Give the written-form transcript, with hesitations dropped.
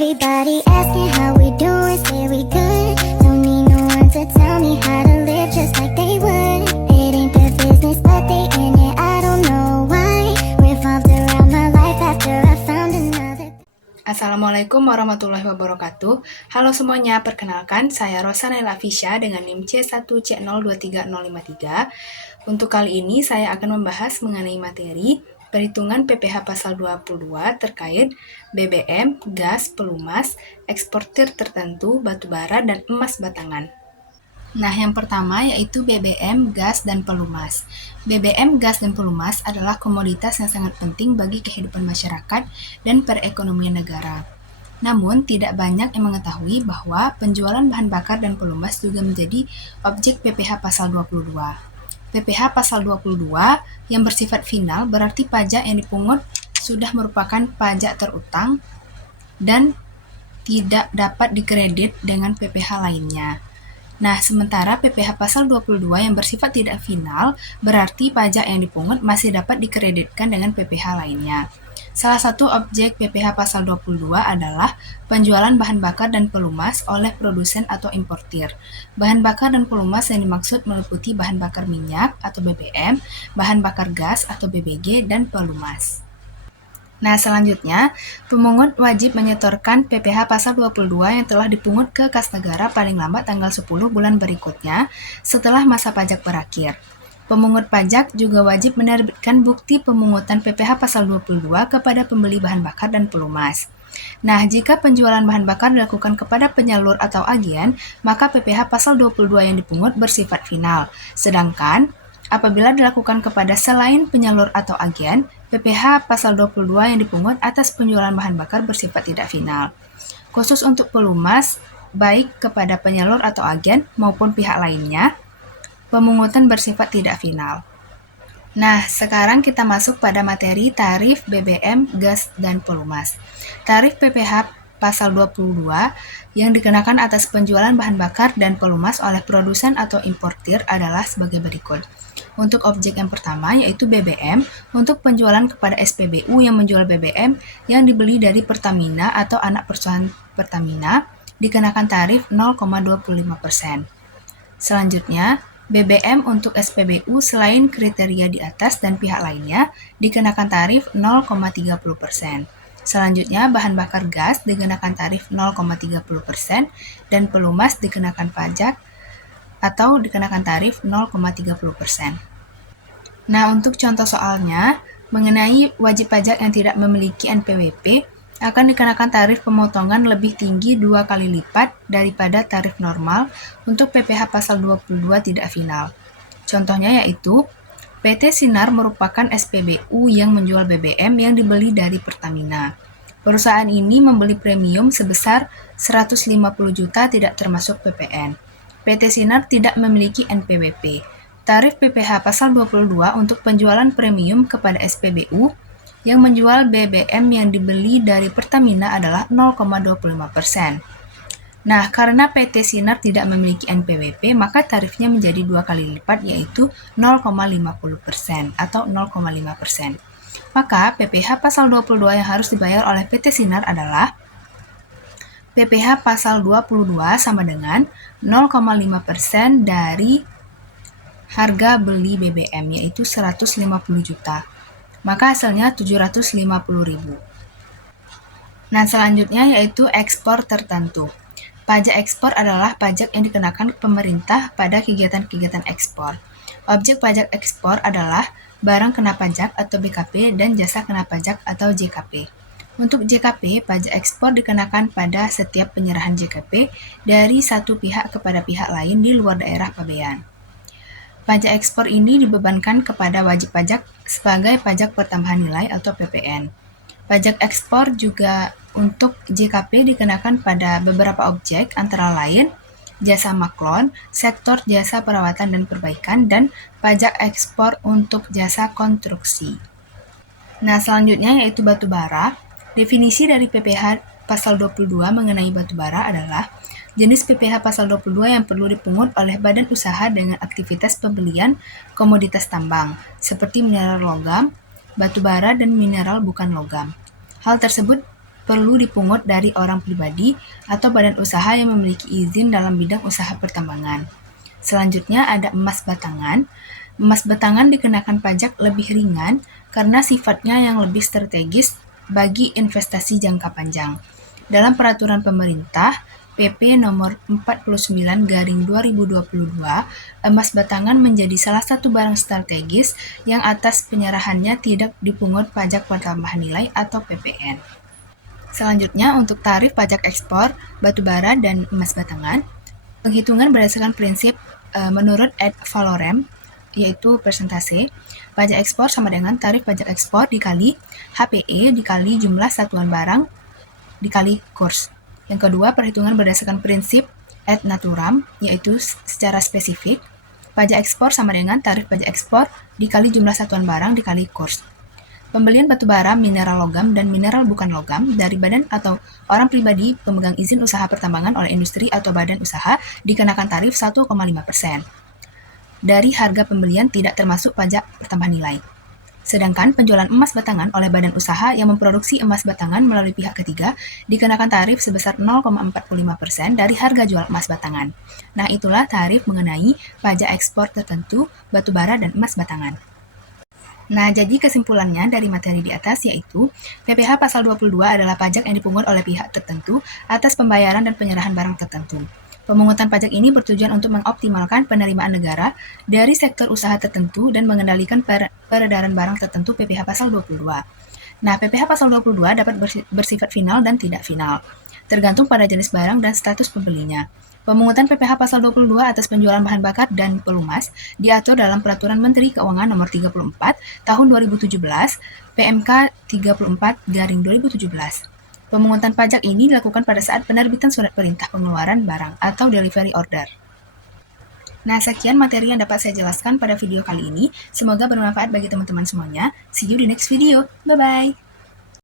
Everybody asking how we doing, say we good. Don't need no one to tell me how to live just like they would. It ain't their business, but they in it, I don't know why. Revolved around my life after I found another. Assalamualaikum warahmatullahi wabarakatuh. Halo semuanya, perkenalkan saya Rosanella Fisya dengan NIM C1C023053. Untuk kali ini saya akan membahas mengenai materi perhitungan PPh pasal 22 terkait BBM, gas, pelumas, eksportir tertentu, batubara, dan emas batangan. Nah, yang pertama yaitu BBM, gas, dan pelumas. BBM, gas, dan pelumas adalah komoditas yang sangat penting bagi kehidupan masyarakat dan perekonomian negara. Namun, tidak banyak yang mengetahui bahwa penjualan bahan bakar dan pelumas juga menjadi objek PPh pasal 22. PPh pasal 22 yang bersifat final berarti pajak yang dipungut sudah merupakan pajak terutang dan tidak dapat dikredit dengan PPh lainnya. Nah, sementara PPh pasal 22 yang bersifat tidak final berarti pajak yang dipungut masih dapat dikreditkan dengan PPh lainnya. Salah satu objek PPh pasal 22 adalah penjualan bahan bakar dan pelumas oleh produsen atau importir. Bahan bakar dan pelumas yang dimaksud meliputi bahan bakar minyak atau BBM, bahan bakar gas atau BBG, dan pelumas. Nah, selanjutnya, pemungut wajib menyetorkan PPh pasal 22 yang telah dipungut ke kas negara paling lambat tanggal 10 bulan berikutnya setelah masa pajak berakhir. Pemungut pajak juga wajib menerbitkan bukti pemungutan PPh pasal 22 kepada pembeli bahan bakar dan pelumas. Nah, jika penjualan bahan bakar dilakukan kepada penyalur atau agen, maka PPh pasal 22 yang dipungut bersifat final. Sedangkan, apabila dilakukan kepada selain penyalur atau agen, PPh pasal 22 yang dipungut atas penjualan bahan bakar bersifat tidak final. Khusus untuk pelumas, baik kepada penyalur atau agen maupun pihak lainnya, pemungutan bersifat tidak final. Nah, sekarang kita masuk pada materi tarif BBM, gas, dan pelumas. Tarif PPh pasal 22 yang dikenakan atas penjualan bahan bakar dan pelumas oleh produsen atau importir adalah sebagai berikut. Untuk objek yang pertama yaitu BBM, untuk penjualan kepada SPBU yang menjual BBM yang dibeli dari Pertamina atau anak perusahaan Pertamina dikenakan tarif 0,25%. Selanjutnya, BBM untuk SPBU selain kriteria di atas dan pihak lainnya dikenakan tarif 0,30%. Selanjutnya, bahan bakar gas dikenakan tarif 0,30% dan pelumas dikenakan pajak atau dikenakan tarif 0,30%. Nah, untuk contoh soalnya, mengenai wajib pajak yang tidak memiliki NPWP akan dikenakan tarif pemotongan lebih tinggi 2 kali lipat daripada tarif normal untuk PPh pasal 22 tidak final. Contohnya yaitu, PT Sinar merupakan SPBU yang menjual BBM yang dibeli dari Pertamina. Perusahaan ini membeli premium sebesar 150 juta tidak termasuk PPN. PT Sinar tidak memiliki NPWP. Tarif PPh pasal 22 untuk penjualan premium kepada SPBU yang menjual BBM yang dibeli dari Pertamina adalah 0,25%. Nah, karena PT Sinar tidak memiliki NPWP, maka tarifnya menjadi 2 kali lipat yaitu 0,50% atau 0,5%. Maka PPh pasal 22 yang harus dibayar oleh PT Sinar adalah PPh pasal 22 sama dengan 0,5% dari harga beli BBM yaitu 150 juta. Maka hasilnya 750.000. Nah, selanjutnya yaitu ekspor tertentu. Pajak ekspor adalah pajak yang dikenakan pemerintah pada kegiatan-kegiatan ekspor. Objek pajak ekspor adalah barang kena pajak atau BKP dan jasa kena pajak atau JKP. Untuk JKP, pajak ekspor dikenakan pada setiap penyerahan JKP dari satu pihak kepada pihak lain di luar daerah pabean. Pajak ekspor ini dibebankan kepada wajib pajak sebagai pajak pertambahan nilai atau PPN. Pajak ekspor juga untuk JKP dikenakan pada beberapa objek antara lain jasa maklon, sektor jasa perawatan dan perbaikan, dan pajak ekspor untuk jasa konstruksi. Nah, selanjutnya yaitu batubara. Definisi dari PPh pasal 22 mengenai batubara adalah jenis PPh pasal 22 yang perlu dipungut oleh badan usaha dengan aktivitas pembelian komoditas tambang, seperti mineral logam, batu bara, dan mineral bukan logam. Hal tersebut perlu dipungut dari orang pribadi atau badan usaha yang memiliki izin dalam bidang usaha pertambangan. Selanjutnya ada emas batangan. Emas batangan dikenakan pajak lebih ringan karena sifatnya yang lebih strategis bagi investasi jangka panjang. Dalam peraturan pemerintah PP nomor 49/2022, emas batangan menjadi salah satu barang strategis yang atas penyerahannya tidak dipungut pajak pertambahan nilai atau PPN. Selanjutnya untuk tarif pajak ekspor batubara dan emas batangan, penghitungan berdasarkan prinsip menurut ad valorem, yaitu persentase. Pajak ekspor sama dengan tarif pajak ekspor dikali HPE dikali jumlah satuan barang dikali kurs. Yang kedua, perhitungan berdasarkan prinsip ad naturam, yaitu secara spesifik. Pajak ekspor sama dengan tarif pajak ekspor dikali jumlah satuan barang dikali kurs. Pembelian batubara, mineral logam, dan mineral bukan logam dari badan atau orang pribadi pemegang izin usaha pertambangan oleh industri atau badan usaha dikenakan tarif 1,5%. Dari harga pembelian tidak termasuk pajak pertambahan nilai. Sedangkan penjualan emas batangan oleh badan usaha yang memproduksi emas batangan melalui pihak ketiga dikenakan tarif sebesar 0,45% dari harga jual emas batangan. Nah, itulah tarif mengenai pajak ekspor tertentu batubara dan emas batangan. Nah, jadi kesimpulannya dari materi di atas yaitu PPh pasal 22 adalah pajak yang dipungut oleh pihak tertentu atas pembayaran dan penyerahan barang tertentu. Pemungutan pajak ini bertujuan untuk mengoptimalkan penerimaan negara dari sektor usaha tertentu dan mengendalikan peredaran barang tertentu PPh pasal 22. Nah, PPh pasal 22 dapat bersifat final dan tidak final, tergantung pada jenis barang dan status pembelinya. Pemungutan PPh pasal 22 atas penjualan bahan bakar dan pelumas diatur dalam Peraturan Menteri Keuangan Nomor 34 Tahun 2017 PMK 34/2017. Pemungutan pajak ini dilakukan pada saat penerbitan surat perintah pengeluaran barang atau delivery order. Nah, sekian materi yang dapat saya jelaskan pada video kali ini. Semoga bermanfaat bagi teman-teman semuanya. See you di next video. Bye-bye!